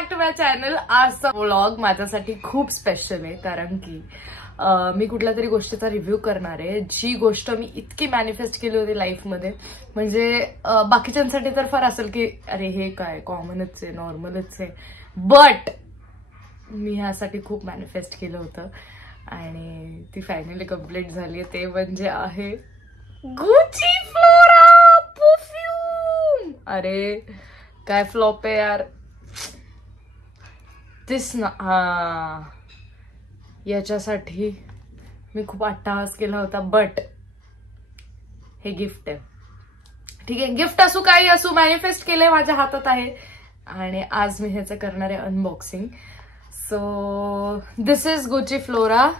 Back to my channel. आजचा vlog माझ्यासाठी खूप स्पेशल आहे, कारण की मी कुठल्या तरी गोष्टीचा रिव्ह्यू करणार आहे, जी गोष्ट मी इतकी मॅनिफेस्ट केली होती लाईफमध्ये. म्हणजे बाकीच्यांसाठी तर फार असेल की अरे हे काय कॉमनच आहे, नॉर्मलच आहे, बट मी ह्यासाठी खूप मॅनिफेस्ट केलं होतं आणि ती फायनली कम्प्लीट झाली. ते म्हणजे आहे गुची फ्लोरा परफ्यूम. अरे काय फ्लॉप आहे यार दिस ना. याच्यासाठी मी खूप अट्टाहास केला होता, बट हे गिफ्ट आहे. ठीक आहे, गिफ्ट असू काही असू, मॅनिफेस्ट केलंय, माझ्या हातात आहे आणि आज मी ह्याचं करणार आहे unboxing. So this is Gucci flora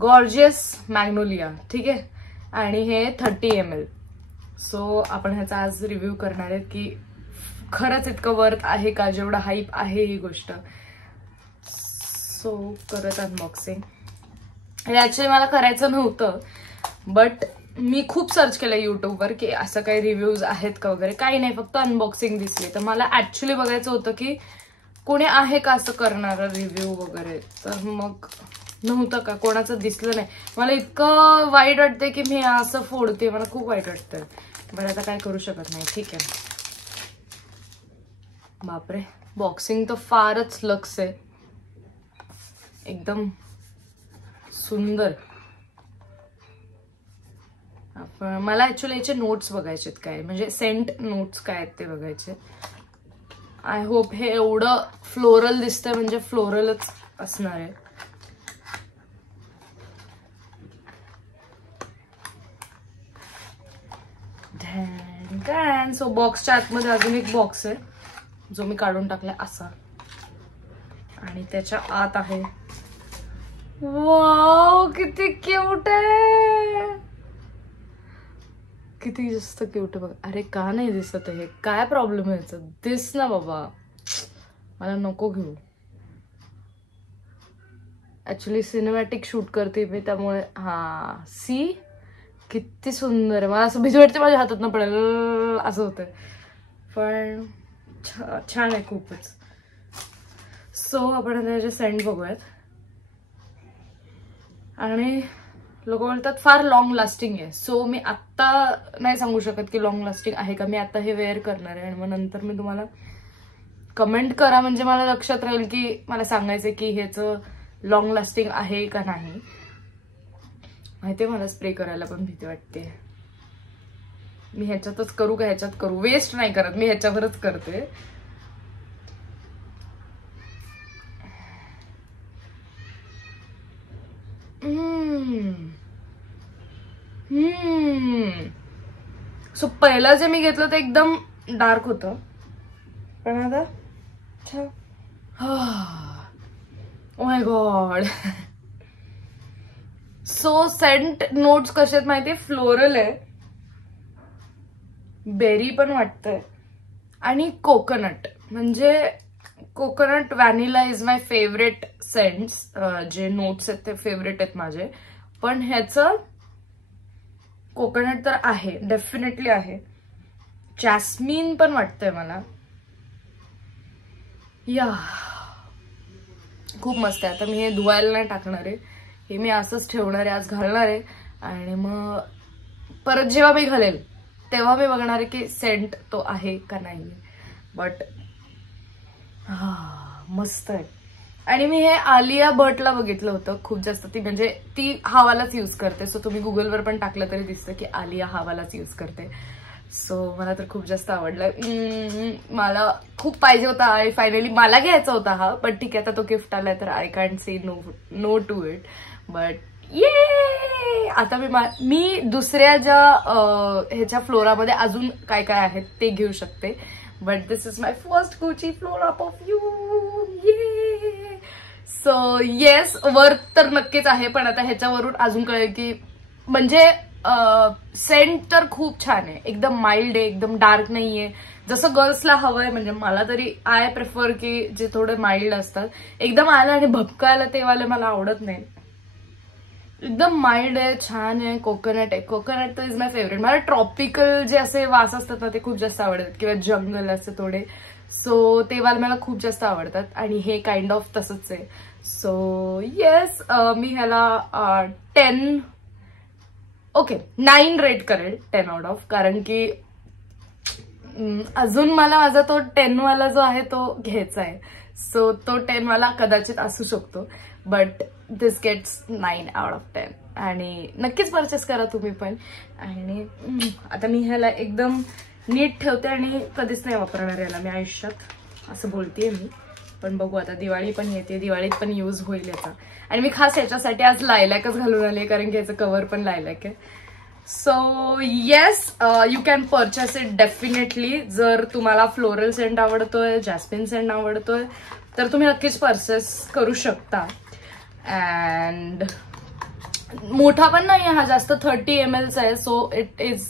gorgeous magnolia. ठीक आहे, आणि हे 30 ml. सो आपण ह्याचा आज रिव्ह्यू करणार आहे की खरंच इतकं वर्थ आहे का, जेवढं हाईप आहे ही गोष्ट. सो करत अनबॉक्सिंग. ऍक्च्युली मला करायचं नव्हतं, बट मी खूप सर्च केलं युट्यूबवर की असं काही रिव्ह्यूज आहेत का वगैरे. काही नाही, फक्त अनबॉक्सिंग दिसली. तर मला ऍक्च्युली बघायचं होतं की कोणी आहे का असं करणारं रिव्ह्यू वगैरे. तर मग नव्हतं का, कोणाचं दिसलं नाही. मला इतकं वाईट वाटतंय की मी असं फोडते, मला खूप वाईट वाटतंय, पण आता काय करू शकत नाही. ठीक आहे, बापरे बॉक्सिंग तर फारच लक्स आहे, एकदम सुंदर. मला ऍक्च्युअली याचे नोट्स बघायचे काय, म्हणजे सेंट नोट्स काय आहेत ते बघायचे. आय होप हे एवढं फ्लोरल दिसतंय म्हणजे फ्लोरलच असणार आहे. सो बॉक्सच्या आतमध्ये अजून एक बॉक्स आहे जो मी काढून टाकलाय असा, आणि त्याच्या आत आहे. वाव किती क्यूट आहे, किती जास्त क्यूट आहे बघ. अरे का नाही दिसत आहे, काय प्रॉब्लेम आहे याचा? दिस ना बाबा, मला नको घेऊ. ऍक्च्युली सिनेमॅटिक शूट करते मी, त्यामुळे हा सी किती सुंदर आहे. मला असं भीती वाटते माझ्या हातात न पडेल असं होतंय, पण छान आहे खूपच. सो आपण आता त्याचे सेंट बघूयात. आणि लोक बोलतात फार लॉंग लास्टिंग आहे. सो मी आत्ता नाही सांगू शकत की लॉंग लास्टिंग आहे का. मी आता हे वेअर करणार आहे आणि मग नंतर मी तुम्हाला कमेंट करा, म्हणजे मला लक्षात राहील की मला सांगायचं की ह्याचं लॉंग लास्टिंग आहे का नाही. माहितीये मला स्प्रे करायला पण भीती वाटते. मी ह्याच्यातच करू का ह्याच्यात करू, वेस्ट नाही करत मी, ह्याच्यावरच करते. सो पहिला जे मी घेतलं ते एकदम डार्क होतं, पण आता oh my god. So scent notes कसे आहेत माहितीये, फ्लोरल आहे, बेरी पण वाटतंय, आणि कोकोनट. म्हणजे coconut vanilla is my favourite scents. जे नोट्स आहेत ते फेवरेट आहेत माझे, पण ह्याचं कोकोनट तर आहे, डेफिनेटली आहे. जॅस्मिन पण वाटतंय मला. या खूप मस्त आहे. आता मी हे धुवायला नाही टाकणार आहे, हे मी असंच ठेवणार आहे, आज घालणार आहे, आणि मग परत जेव्हा मी घालेल तेव्हा मी बघणार आहे की सेंट तो आहे का नाही. बट मस्त आहे. आणि मी हे आलिया भटला बघितलं होतं खूप जास्त. ती म्हणजे ती हावालाच यूज करते. सो तुम्ही गुगलवर पण टाकलं तरी दिसतं की आलिया हावालाच यूज करते. सो मला तर खूप जास्त आवडलं. मला खूप पाहिजे होता आणि फायनली मला घ्यायचा होता हा, पण ठीक आहे, आता तो गिफ्ट आलाय तर I can't say no to it. But ये आता मी दुसऱ्या ज्या ह्याच्या फ्लोरामध्ये अजून काय काय आहेत ते घेऊ शकते. But this is my first Gucci flora perfume. ये सो येस, वर्थ तर नक्कीच आहे, पण आता ह्याच्यावरून अजून कळेल की म्हणजे सेंट तर खूप छान आहे, एकदम माइल्ड आहे, एकदम डार्क नाहीये, जसं गर्ल्सला हवंय. म्हणजे मला तरी आय प्रेफर की जे थोडे माइल्ड असतात. एकदम आलं आणि भपकायला ते वाले मला आवडत नाही. एकदम माइल्ड आहे, छान आहे. कोकोनट आहे, कोकोनट तर इज माय फेवरेट. मला ट्रॉपिकल जे असे वास असतात ना ते खूप जास्त आवडतात, किंवा जंगल असे थोडे सो ते वाले मला खूप जास्त आवडतात आणि हे काइंड ऑफ तसंच आहे. सो येस, मी ह्याला 9 रेट करेल 10 आउट ऑफ, कारण की अजून मला माझा तो 10 वाला जो आहे तो घ्यायचा आहे. सो तो 10 वाला कदाचित असू शकतो, but this gets 9 out of 10. आणि नक्कीच परचेस करा तुम्ही पण. आणि आता मी ह्याला एकदम नीट ठेवते आणि कधीच नाही वापरणार याला मी आयुष्यात, असं बोलतेय मी. पण बघू आता, दिवाळी पण येते, दिवाळीत पण यूज होईल याचा. आणि मी खास याच्यासाठी आज लायलॅकच घालून आले, कारण की याचं कव्हर पण लायलॅक आहे. So yes, you can purchase it definitely. जर तुम्हाला फ्लोरल सेंट आवडतोय, जॅस्मिन सेंट आवडतोय, तर तुम्ही नक्कीच परचेस करू शकता. अँड मोठा पण नाही हा, जास्त 30 ml आहे. So it is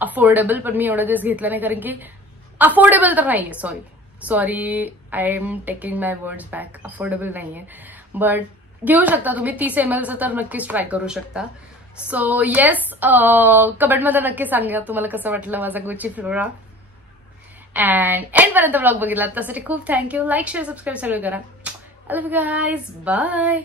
affordable. पण मी एवढं दिवस घेतलं नाही, कारण की अफोर्डेबल तर नाहीये. Sorry, I am taking my words back. Affordable नाहीये, बट घेऊ शकता तुम्ही. 30 ml तर नक्कीच ट्राय करू शकता. सो येस, कमेंटमध्ये नक्की सांगा तुम्हाला कसं वाटलं माझा गुच्ची फ्लोरा. अँड एंडपर्यंत ब्लॉग बघितला त्यासाठी खूप थँक्यू. लाईक, शेअर, सबस्क्राईब सगळं करा. I love you guys. Bye.